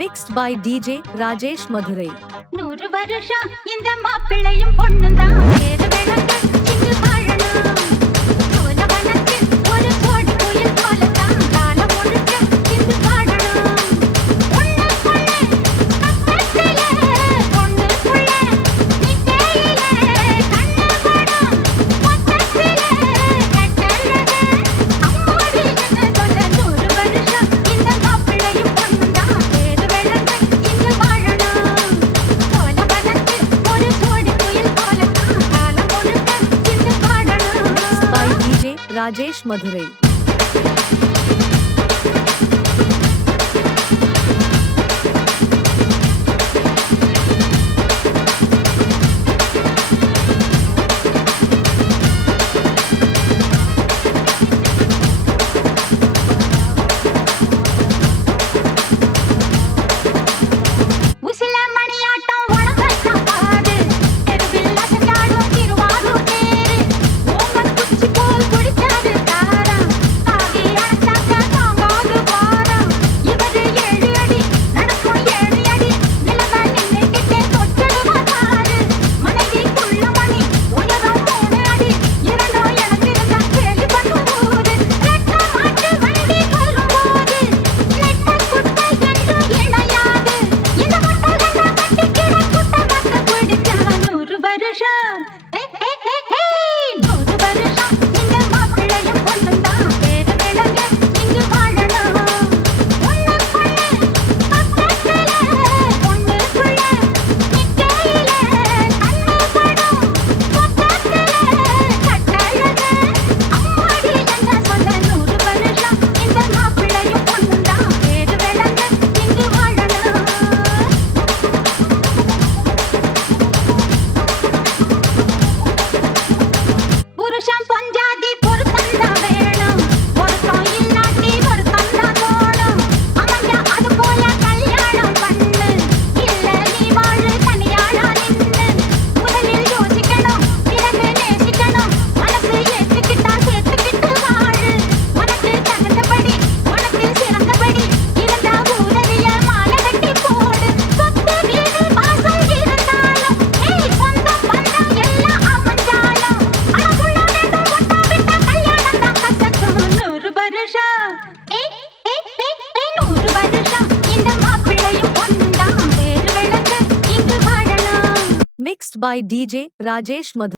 Mixed by DJ Rajesh Madurai. 100 வருஷம் இந்த மாப்பிள்ளையும் பொண்ணும் தான் வேறு விளக்கு இங்கு வாழணும். சோழவனத்து ஒரு கோடி கோயில் போலத்தான் காலம் முழுக்க இங்கு வாழணும். பொண்ணுக்குள்ளே பக்கத்திலே பொண்ணுக்குள்ளே நித்தையிலே கண்ணு படும் மொத்தத்திலே கட்டழகு அம்மாடி என்ன சொல்ல 100 வருஷம் இந்த மாப்பிள்ளையும் பொண்ணும் தான் வேறு விளக்கு இங்கு வாழணும். சோழவனத்து ஒரு கோடி கோயில் போலத்தான் காலம் முழுக்க இங்கு வாழணும். By DJ Rajesh Madurai. உசில மணியாட்டம் உலகத்தான் பாடு தெருவில் அசைந்தாடும் திருவாரூர் தேரு ஓமன் குச்சி போல் குடிச்சாரு தாரம் ஆகி அடைச்சாக்க தாங்காது பாரம் இவரு 7 அடி நடக்கும் 7 அடி நிலம நின்னுக்கிட்டே தொட்டுடுவா பாரு மனைவிக்குள்ள மணி உயரம் 3 அடி இரண்டோ எனக்கு இருந்தா கேள்வி பண்ணும் ஊரு ரெட்ட மாட்டு வண்டி கொல்லும்போது நெட்ட குட்டை என்றும் இணையாது இந்த மொட்டை கட்டிக்கிற குட்டை மக்க பிடிச்சா 100 வருஷம் 100 வருஷம் இந்த மாப்பிள்ளையும் பொண்ணும் தான் வேறு விளங்க இங்கு வாழணும். பொண்ணுக்குள்ளே பக்கத்திலே பொண்ணுக்குள்ளே நிக்கையிலே கண்ணு படும் மொத்தத்திலே கட்டழகு அம்மாடி என்ன சொல்ல 100 வருஷம் இந்த மாப்பிள்ளையும் பொண்ணும் தான் வேறு விளங்க இங்கு வாழணும். புருஷன் பொஞ்சாதி பொருத்தந்தான் வேணும் பொருத்தம் இல்லாட்டி பொருத்தந்தான் தோணும் அமைஞ்சா அது போல கல்யாணம் பண்ணு இல்ல நீ வாழு தனியாளா நின்னு முதலில் யோசிக்கணும் பிறகு நேசிக்கணும் மனசு ஏற்றுக்கிட்டா சேர்த்துக்கிட்டு வாழு உனக்கு தகுந்தபடி உனக்கு சிறந்தபடி இருந்தா ஊரறிய மாலை கட்டி போடு சொத்து வீடு வாசல் இருந்தாலும் சொந்தம் பந்தம் எல்லாம் அமைஞ்சாலும் அழகுள்ள வேதம் ஒட்டா விட்ட கல்யாணம் தான் கசக்கும் 100 வருஷம் 100 வருஷம் இந்த மாப்பிள்ளையும் பொண்ணும் தான் வேறு விளக்கு இங்கு வாழணும். Mixed by DJ Rajesh Madurai.